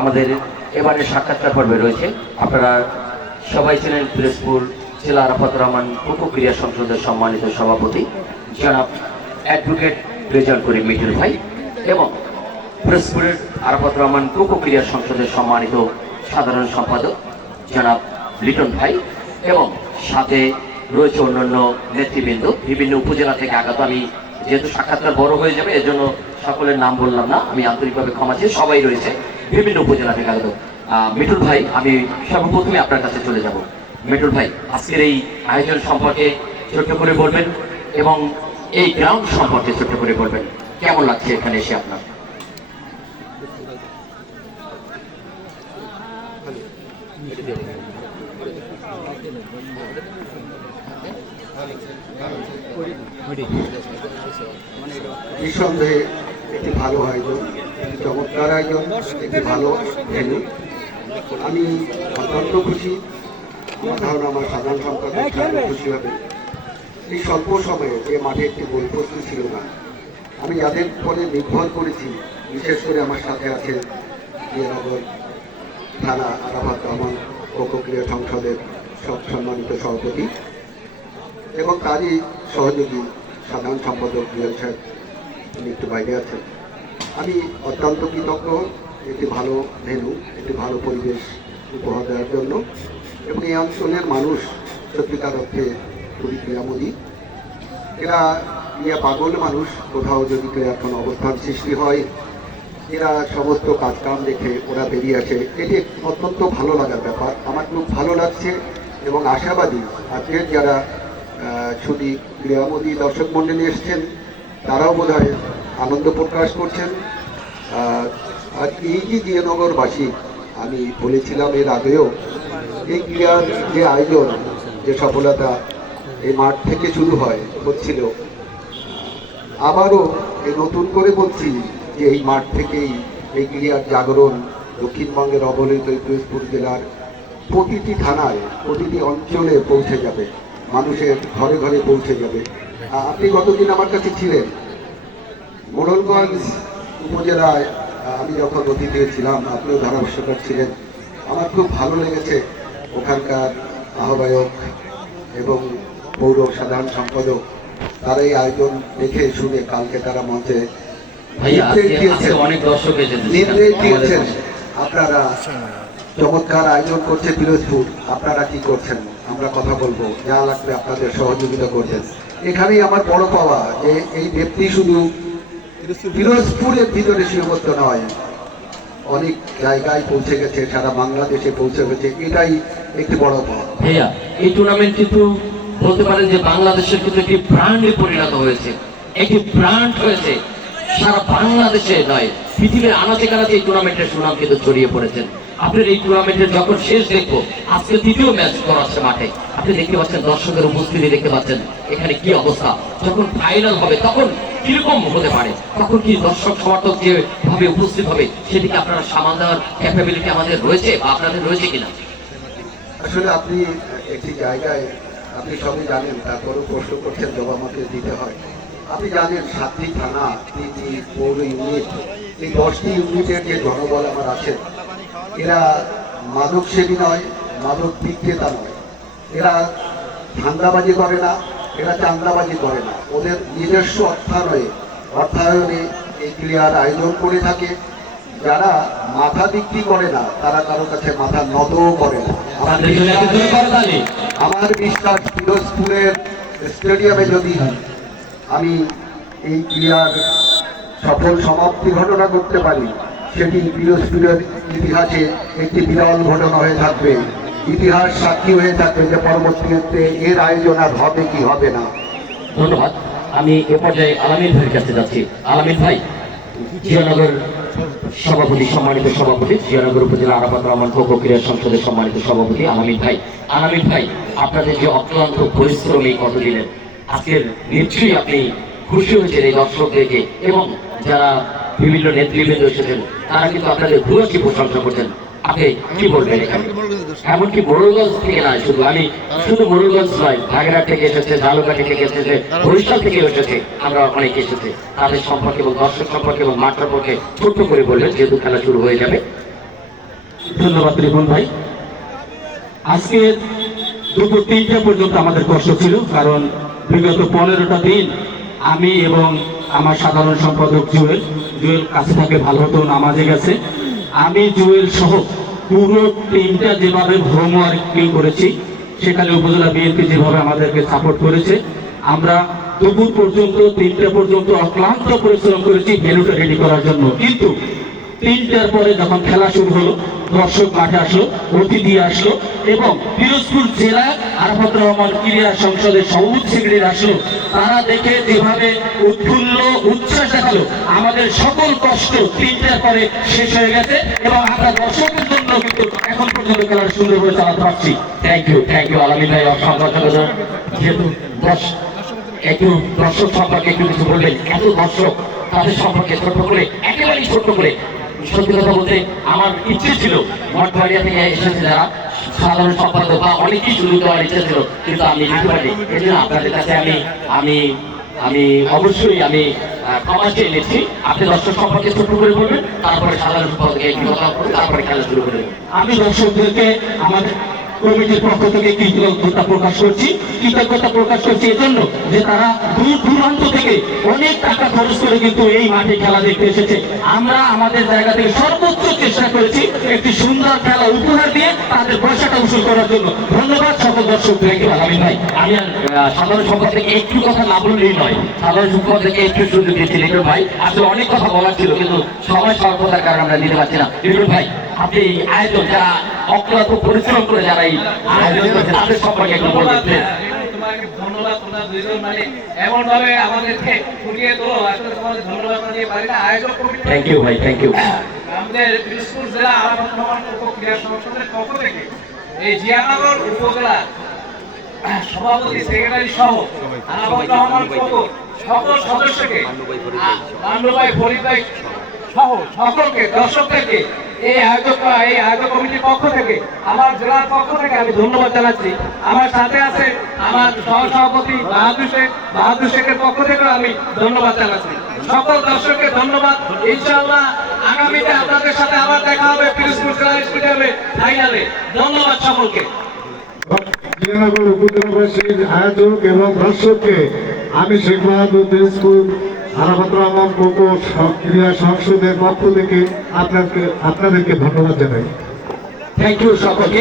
আমাদের এবারে সাক্ষাৎকার পর্বে রয়েছে। আপনারা সবাই ছিলেন পিরোজপুর জেলা আরাফাত রহমান উপ ক্রীড়া সংসদের সম্মানিত সভাপতি জনাব অ্যাডভোকেট রেজাউল করিম মিঠুন ভাই এবং পিরোজপুরের আরাফাত রহমান উপ ক্রীড়া সংসদের সম্মানিত সাধারণ সম্পাদক জনাব লিটন ভাই এবং সাথে রয়েছে অন্যান্য নেতৃবৃন্দ বিভিন্ন উপজেলা থেকে আগত। আমি যেহেতু সাক্ষাৎকার বড় হয়ে যাবে এজন্য সকলের নাম বললাম না, আমি আন্তরিকভাবে ক্ষমা চাই। সবাই রয়েছে বিভিন্ন উপজেলা থেকে আগত। মিঠুন ভাই, আমি সর্বপ্রথমে আপনার কাছে চলে যাব। মিঠুন ভাই, আজকের এই আয়োজন সম্পর্কে ছোট্ট করে বলবেন এবং এই গ্রাউন্ড সম্পর্কে ছোট্ট করে বলবেন, কেমন লাগছে এখানে এসে আপনার? নিঃসন্দেহে একটি ভালো আয়োজন, একটি চমৎকার আয়োজন, একটি ভালো ভেন্যু। আমি অত্যন্ত খুশি। আমার ধারণা আমার সাধারণ সম্পাদক খুশি হবে। এই স্বল্প সময়ে যে মাঠে একটি বইপত্র ছিল না, আমি যাদের পরে নির্ভর করেছি, বিশেষ করে আমার সাথে আছে জিয়ানগর থানা আরাফাত রহমান উপ ক্রীড়া সংসদের সব সম্মানিত সভাপতি এবং তারই সহযোগী সাধারণ সম্পাদক জুয়েল সাহেব, তিনি একটু বাইরে আছেন। আমি অত্যন্ত কৃতজ্ঞ একটি ভালো ভেন্যু, একটি ভালো পরিবেশ উপহার দেওয়ার জন্য। এবং এই অঞ্চলের মানুষ সত্যিকার অর্থে খুবই ক্রীড়ামোদী। এরা ক্রীড়া পাগল মানুষ। কোথাও যদি ক্রীড়ার কোনো অবস্থান সৃষ্টি হয়, এরা সমস্ত কাজকাম দেখে ওরা বেরিয়ে আসে। এটি অত্যন্ত ভালো লাগার ব্যাপার। আমার খুব ভালো লাগছে এবং আশাবাদী আজকের যারা শুধু ক্রীড়ামোদী দর্শক মণ্ডলী এসছেন তারাও বোধহয় আনন্দ প্রকাশ করছেন। আর এই যে জিয়ানগরবাসী, আমি বলেছিলাম এর আগেও, এই ক্রীড়ার যে আয়োজন, যে সফলতা এই মাঠ থেকে শুরু হচ্ছিল, আবারও এই নতুন করে বলছি যে এই মাঠ থেকেই এই ক্রীড়ার জাগরণ দক্ষিণবঙ্গের অবহেলিত পিরোজপুর জেলার প্রতিটি থানায়, প্রতিটি অঞ্চলে পৌঁছে যাবে, মানুষের ঘরে ঘরে পৌঁছে যাবে। আপনি গতদিন আমার কাছে ছিলেন মোড়লগঞ্জ উপজেলায়, আমি যখন অতিথি ছিলাম, আপনিও ধারাভাষ্যকার ছিলেন। আমার খুব ভালো লেগেছে ওখানকার আহ্বায়ক এবং পৌর সাধারণ সম্পাদক, তারা এই আয়োজন দেখে শুনে কালকে তারা মঞ্চে নির্দেশ দিয়েছেন, আপনারা চমৎকার আয়োজন করছে পিরোজপুর, আপনারা কি করছেন, আমরা কথা বলবো, যা লাগবে আপনাদের সহযোগিতা করছেন। এখানেই আমার বড় পাওয়া যে এই ব্যক্তি শুধু পিরোজপুরের ভিতরে সীমাবদ্ধ নয়, অনেক জায়গায় পৌঁছে গেছে, সারা বাংলাদেশে পৌঁছে গেছে। এটাই একটি বড় পাওয়া। ভাইয়া, এই টুর্নামেন্ট কিন্তু বলতে পারেন যে বাংলাদেশের কিন্তু একটি ব্র্যান্ডে পরিণত হয়েছে, একটি ব্র্যান্ড হয়েছে। সারা বাংলাদেশে নয়, পৃথিবীর আনাচে কানাচে এই টুর্নামেন্টের সুনাম কিন্তু ছড়িয়ে পড়েছেন। আপনার এই টুর্নামেন্টের যখন শেষ দেখবো, আজকে তৃতীয় ম্যাচ করাচ্ছে মাঠে, আপনি দেখতে পাচ্ছেন দর্শকের উপস্থিতি, দেখতে পাচ্ছেন এখানে কি অবস্থা। যখন ফাইনাল হবে তখন কিরকম হতে পারে, তখন কি দর্শক সমর্থক যেভাবে উপস্থিত হবে সেদিকে আপনারা সামাল দেওয়ার ক্যাপাবিলিটি আমাদের রয়েছে বা আপনাদের রয়েছে কিনা? আসলে আপনি একটি জায়গায়, আপনি সবই জানেন, তারপরেও প্রশ্ন করছেন, জবাব আমাকে দিতে হয়। আপনি জানেন 7টি থানা, 3টি পৌর ইউনিট, এই 10টি ইউনিটের যে জনবল আমার আছে, এরা মাদক সেবী নয়, মাদক বিক্রেতা নয়, এরা ধান্দাবাজি করে না, এরা চাঁদাবাজি করে না। ওদের নিজস্ব অর্থায়নে এই ক্রীড়ার আয়োজন করে থাকে। যারা মাথা বিক্রি করে না, তারা কারো কাছে মাথা নতও করে না। আমার বিশ্বাস পিরোজপুরের স্টেডিয়ামে যদি আমি এই ক্রীড়ার সফল সমাপ্তি ঘটনা করতে পারি, সেটি পিরোজপুরের ইতিহাসে একটি বিরল ঘটনা হয়ে থাকবে। ইতিহাস সাক্ষী হয়ে থাকবে যে পরবর্তীতে এর আয়োজন আর হবে কি হবে না। ধন্যবাদ। আমি এ পর্যায়ে আলামিন ভাইয়ের কাছে যাচ্ছি। আলামিন ভাই, জিয়ানগর সভাপতি, সম্মানিত সভাপতি, জিয়ানগর উপজেলা আরাফাত রহমান উপ ক্রীড়া সংসদের সম্মানিত সভাপতি আলামিন ভাই। আলামিন ভাই, আপনাদের যে অক্লান্ত পরিশ্রম এই কতদিনের, আজকের নিশ্চয়ই আপনি খুশি হয়েছেন এই দর্শক দেখে, এবং যারা বিভিন্ন নেতৃবৃন্দ এসেছেন তারা কিন্তু আপনাদের ভূয়সী প্রশংসা করছেন। আপনি কি বলবেন এখানে? এমনকি মোড়লগঞ্জ থেকে নয়, শুধু মোড়লগঞ্জ নয়, ভাগড়া থেকে এসেছে, ঝালুকা থেকে এসেছে, বরিশাল থেকে এসেছে, আমরা অনেকে এসেছে। তাদের সম্পর্কে এবং দর্শক সম্পর্কে এবং মাঠ সম্পর্কে ছোট্ট করে বলবেন, যেহেতু খেলা শুরু হয়ে যাবে। ধন্যবাদ রিপন ভাই। আজকে দুপুর 3টা পর্যন্ত আমাদের কষ্ট ছিল, কারণ বিগত 15টা দিন আমি এবং আমার সাধারণ সম্পাদক জুয়েল কাছে থাকে ভালো হতো, নামাজে গেছে, আমি জুয়েল সহ পুরো টিমটা যেভাবে হোমওয়ার্কিং করেছি, সেখানে উপজেলা বিএনপি যেভাবে আমাদেরকে সাপোর্ট করেছে, আমরা দুপুর পর্যন্ত 3টা পর্যন্ত অক্লান্ত পরিশ্রম করেছি ভেন্যুটা রেডি করার জন্য। কিন্তু 3টার পরে যখন খেলা শুরু হলো, দর্শক মাঠে আসলো, অতিথি আসলো এবং পিরোজপুর জেলা আরাফাত রহমান ক্রীড়া সংসদের সভাপতি সেক্রেটারি আসলো, তারা দেখে যেভাবে উৎফুল্ল উচ্ছ্বাস দেখালো, আমাদের সকল কষ্ট 3টার পরে শেষ হয়ে গেছে এবং আমরা দর্শকের জন্য কিন্তু এখন পর্যন্ত খেলা সুন্দরভাবে চালাতে পারছি। থ্যাংক ইউ আলামিন ভাই, অসংখ্য ধন্যবাদ। যেহেতু একটু দর্শক সম্পর্কে একটু কিছু বলবেন, এত দর্শক, তাদের সম্পর্কে ছোট্ট করে, একেবারেই ছোট্ট করে। সত্যি কথা বলতে আমার ইচ্ছে ছিল মঠবাড়িয়া থেকে এসেছে যারা সাধারণ সম্পাদক বা অনেকেই শুরু দেওয়ার ইচ্ছে ছিল, কিন্তু আমি দিতে পারি। এই জন্য আপনাদের কাছে আমি অবশ্যই ক্ষমা চেয়ে নিচ্ছি। আপনি দর্শক সম্পর্কে ছোট্ট করে বলবেন, তারপরে সাধারণ সম্পাদকে একটি কথা বলবেন, তারপরে খেলা শুরু করবেন। আমি দর্শকদেরকে আমাদের কমিটির পক্ষ থেকে কৃতজ্ঞতা প্রকাশ করছি এজন্য যে তারা দূর দূরান্ত থেকে অনেক টাকা খরচ করে কিন্তু এই মাঠে খেলা দেখতে এসেছে। আমরা আমাদের জায়গা থেকে সর্বোচ্চ চেষ্টা করেছি একটি সুন্দর খেলা উপহার দিয়ে তাদের পয়সাটা উসুল করার জন্য। ধন্যবাদ সকল দর্শকদেরকে। আলামিন ভাই, আমি সাধারণ সম্পাদক থেকে একটু কথা না বললেই নয়, সাধারণ সম্পাদক থেকে একটু সুযোগ দিয়েছি। লিটন ভাই, আসলে অনেক কথা বলার ছিল কিন্তু সময় স্বল্পতার কারণে আমরা দিতে পারছি না। লিটন ভাই, আপনি আয়োজন যারা অক্লান্ত পরিশ্রম করে যারা এই আয়োজন করছে তাদের সম্পর্কে একটু বলবেন। ধন্যবাদ। তোমরা দুইজন এমন ভাবে আমাদেরকে ফুটিয়ে তোলো, আসলে তোমাদের ধন্যবাদ দিয়ে পারি না। আয়োজক কমিটি, থ্যাংক ইউ ভাই, থ্যাংক ইউ। আমাদের পিরোজপুর জেলা আরাফাত রহমান ক্রীড়া সংসদের পক্ষ থেকে এই জিয়ানগর উপজেলা সভাপতি সেক্রেটারি সহ আরাফাত রহমান সকল সদস্যকে, পান্ডুভাই ফরিদ ভাই সহ সকলকে, দর্শকদেরকে এই আয়োজক কমিটির পক্ষ থেকে, আমার জেলার পক্ষ থেকে আমি ধন্যবাদ জানাচ্ছি। আমার সাথে আছে আমার সহসভাপতি বাহাদুর শেখের পক্ষ থেকেও আমি ধন্যবাদ জানাচ্ছি। সকল দর্শককে ধন্যবাদ। ইনশাআল্লাহ আগামীতে আপনাদের সাথে আবার দেখা হবে পিরোজপুর জেলা স্টেডিয়ামে ফাইনালে। ধন্যবাদ সকলকে। জিয়ানগর উপজেলাবাসীর আয়োজক এবং দর্শককে আমি শেখ বাহাদুর পিরোজপুর আরাফাত রহমান ক্রীড়া সংসদের পক্ষ থেকে আপনাদেরকে ধন্যবাদ জানাই। থ্যাংক ইউ সকলকে।